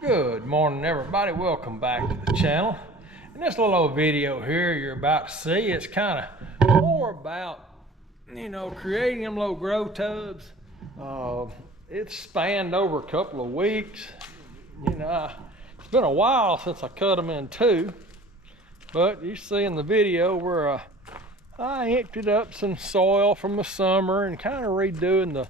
Good morning, everybody. Welcome back to the channel. In this little old video here you're about to see, it's kind of more about, creating them little grow tubs. It's spanned over a couple of weeks. It's been a while since I cut them in two, but you see in the video where I emptied up some soil from the summer and kind of redoing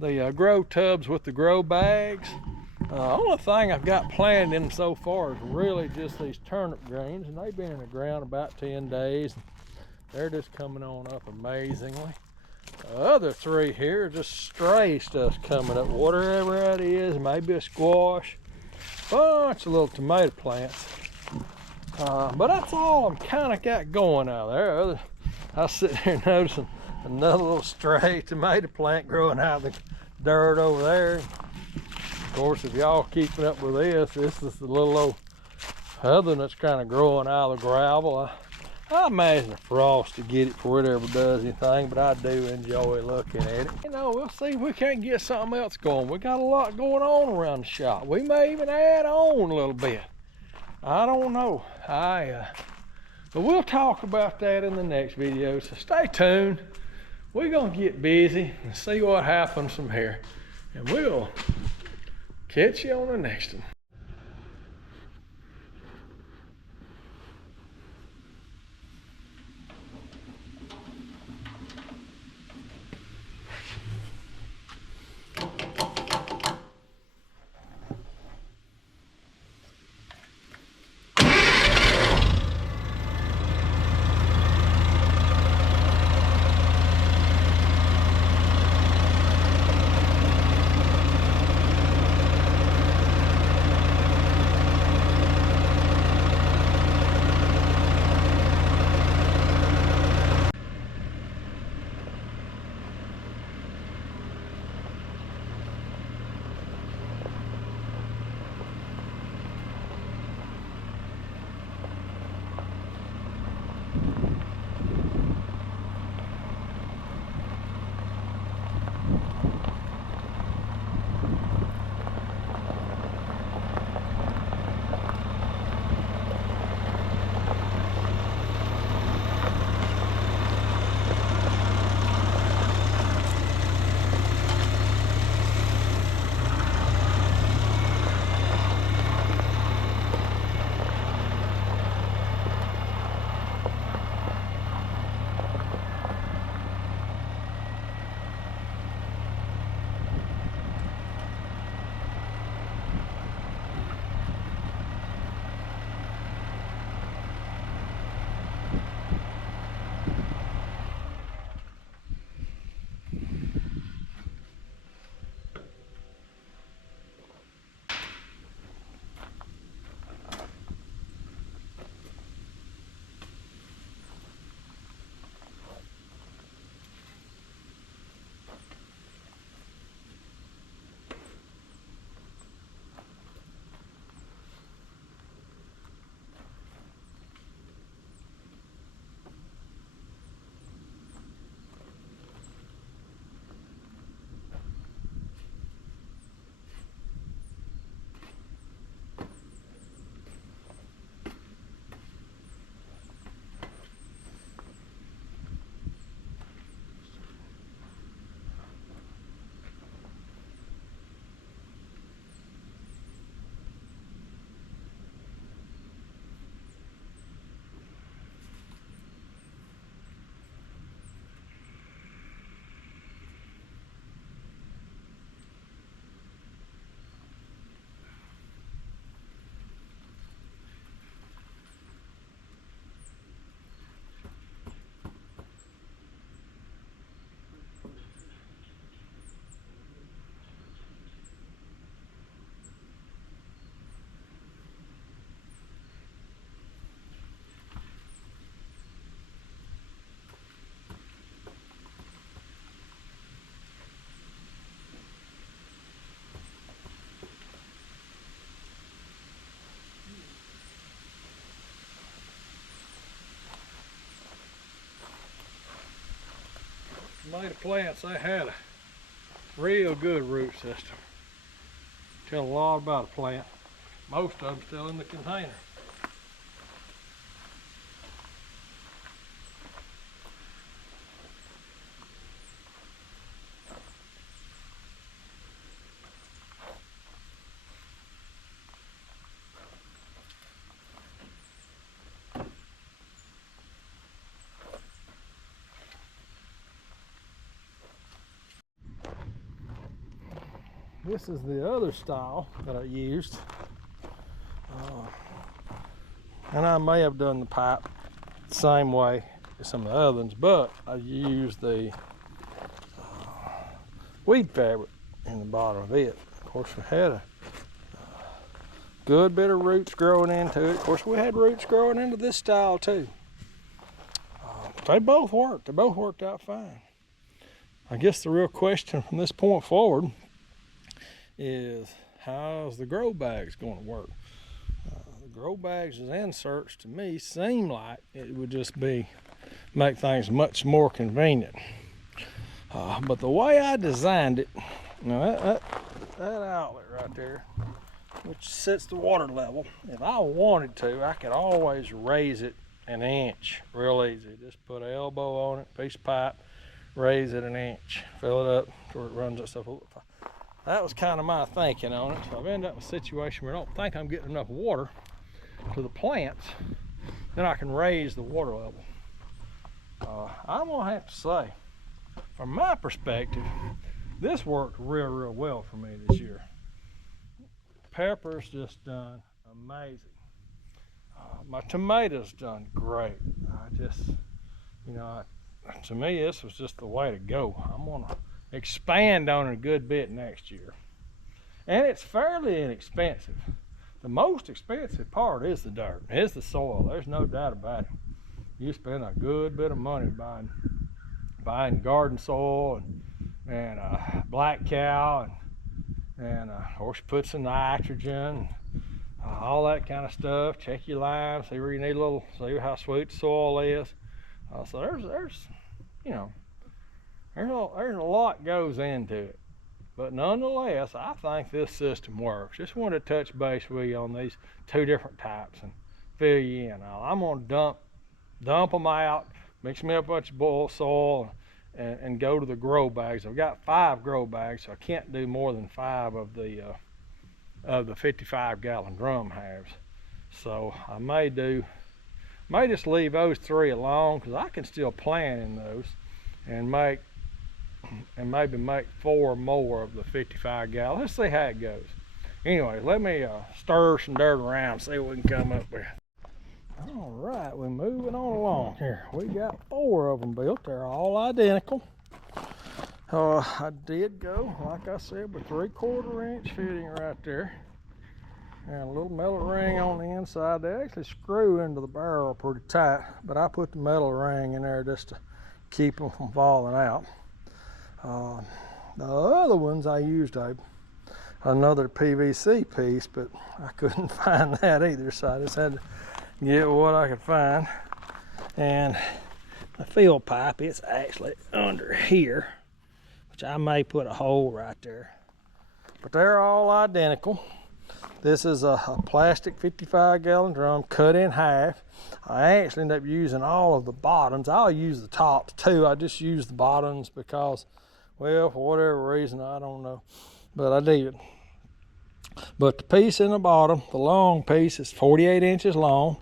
the grow tubs with the grow bags. Only thing I've got planted in so far is really just these turnip greens, and they've been in the ground about 10 days. They're just coming on up amazingly. The other three here are just stray stuff coming up, whatever that is, maybe a squash, bunch of little tomato plants. But that's all I'm kind of got going out there. I was sitting here noticing another little stray tomato plant growing out of the dirt over there. Of course, if y'all keeping up with this is the little old other one that's kind of growing out of the gravel. I imagine a frost to get it before it ever does anything, but I do enjoy looking at it. We'll see if we can't get something else going. We got a lot going on around the shop. We may even add on a little bit. I don't know. But we'll talk about that in the next video, so stay tuned. We're gonna get busy and see what happens from here, and we'll catch you on the next one. Tomato plants, they had a real good root system. Tell a lot about a plant. Most of them still in the container. This is the other style that I used. And I may have done the pipe the same way as some of the other ones, but I used the weed fabric in the bottom of it. Of course, we had a good bit of roots growing into it. Of course, we had roots growing into this style too. They both worked. They both worked out fine. I guess the real question from this point forward is, how's the grow bags going to work? The grow bags as inserts to me seem like it would just make things much more convenient. But the way I designed it, that outlet right there, which sets the water level, if I wanted to, I could always raise it an inch real easy. Just put an elbow on it, piece of pipe, raise it an inch, fill it up to where it runs that stuff. That was kind of my thinking on it. So I've ended up in a situation where I don't think I'm getting enough water to the plants, then I can raise the water level. I'm gonna have to say, from my perspective, this worked real well for me this year. Pepper's just done amazing. My tomatoes done great. To me, this was just the way to go. I'm gonna expand on it a good bit next year. And it's fairly inexpensive. The most expensive part is the dirt, is the soil. There's no doubt about it. You spend a good bit of money buying garden soil and black cow and of course put some nitrogen, all that kind of stuff. Check your lime, see where you need see how sweet the soil is. So there's a lot goes into it. But nonetheless, I think this system works. Just wanted to touch base with you on these two different types and fill you in. I'm going to dump them out, mix me up a bunch of boiled soil, and go to the grow bags. I've got 5 grow bags, so I can't do more than 5 of the 55-gallon drum halves. So I may just leave those 3 alone, because I can still plant in those and maybe make 4 more of the 55-gallon. Let's see how it goes. Anyway, let me stir some dirt around, see what we can come up with. All right, we're moving on along here. We got 4 of them built. They're all identical. I did go, like I said, with 3/4 inch fitting right there, and a little metal ring on the inside. They actually screw into the barrel pretty tight, but I put the metal ring in there just to keep them from falling out. The other ones I used another PVC piece, but I couldn't find that either, so I just had to get what I could find. And the fill pipe, it's actually under here, which I may put a hole right there. But they're all identical. This is a plastic 55-gallon drum cut in half. I actually end up using all of the bottoms. I'll use the tops too. I just use the bottoms because, well, for whatever reason, I don't know, but I did. But the piece in the bottom, the long piece, is 48 inches long.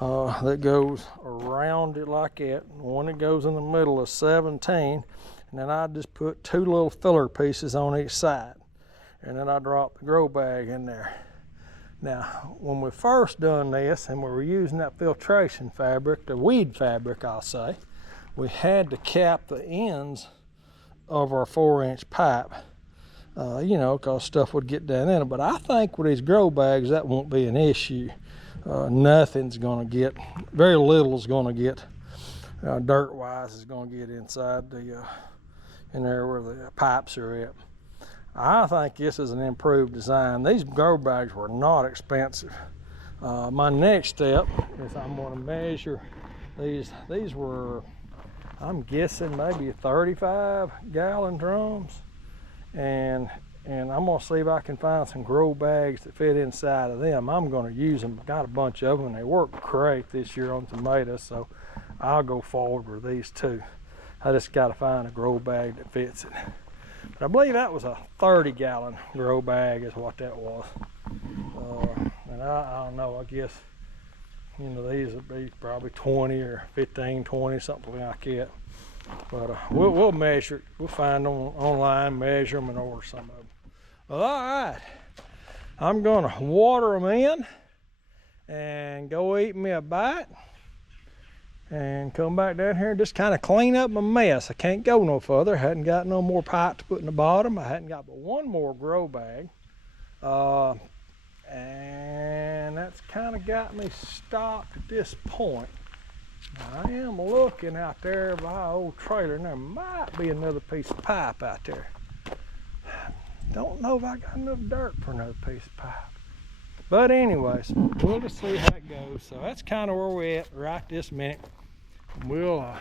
That goes around it like that. One that goes in the middle is 17, and then I just put 2 little filler pieces on each side, and then I drop the grow bag in there. Now, when we first done this and we were using that filtration fabric, the weed fabric I'll say, we had to cap the ends of our 4-inch pipe, because stuff would get down in it. But I think with these grow bags, that won't be an issue. Nothing's going to get, very little is going to get, dirt-wise is going to get inside in there where the pipes are at. I think this is an improved design. These grow bags were not expensive. My next step is I'm going to measure these. These were, I'm guessing, maybe 35-gallon drums, and and I'm gonna see if I can find some grow bags that fit inside of them. I'm gonna use them. Got a bunch of them. They work great this year on tomatoes, so I'll go forward with these too. I just got to find a grow bag that fits it. But I believe that was a 30-gallon grow bag is what that was. And I don't know, I guess, you know, these would be probably 20 or 15, 20, something like that. But we'll measure it. We'll find them online, measure them, and order some of them. Well, all right. I'm going to water them in and go eat me a bite and come back down here and just kind of clean up my mess. I can't go no further. I hadn't got no more pipe to put in the bottom. I hadn't got but one more grow bag. And that's kind of got me stopped at this point. Now, I am looking out there by our old trailer, and there might be another piece of pipe out there. Don't know if I got enough dirt for another piece of pipe. But anyways, we'll just see how it goes. So that's kind of where we're at right this minute. We'll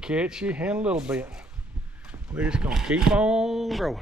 catch you in a little bit. We're just gonna keep on growing.